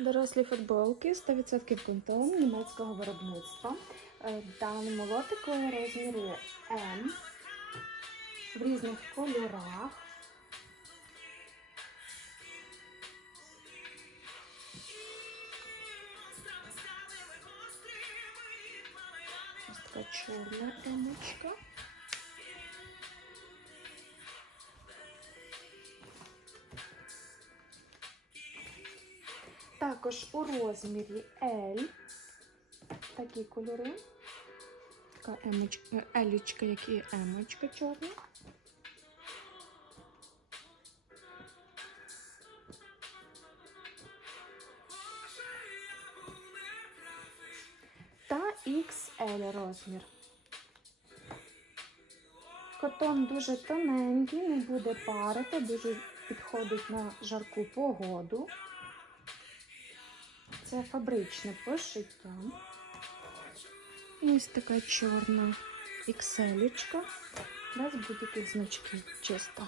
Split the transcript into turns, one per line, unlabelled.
Дорослі футболки 100% контон німецького виробництва. Е, В даному лотику розмірі М в різних кольорах. Ось така чорна рамочка. Також у розмірі L такі кольори. Така елічка, як і емочка чорна. Та XL розмір. Котон дуже тоненький, не буде парити, дуже підходить на жарку погоду. Це фабричне пошиття. Ось така чорна ікселічка, без будь-яких значків чисто.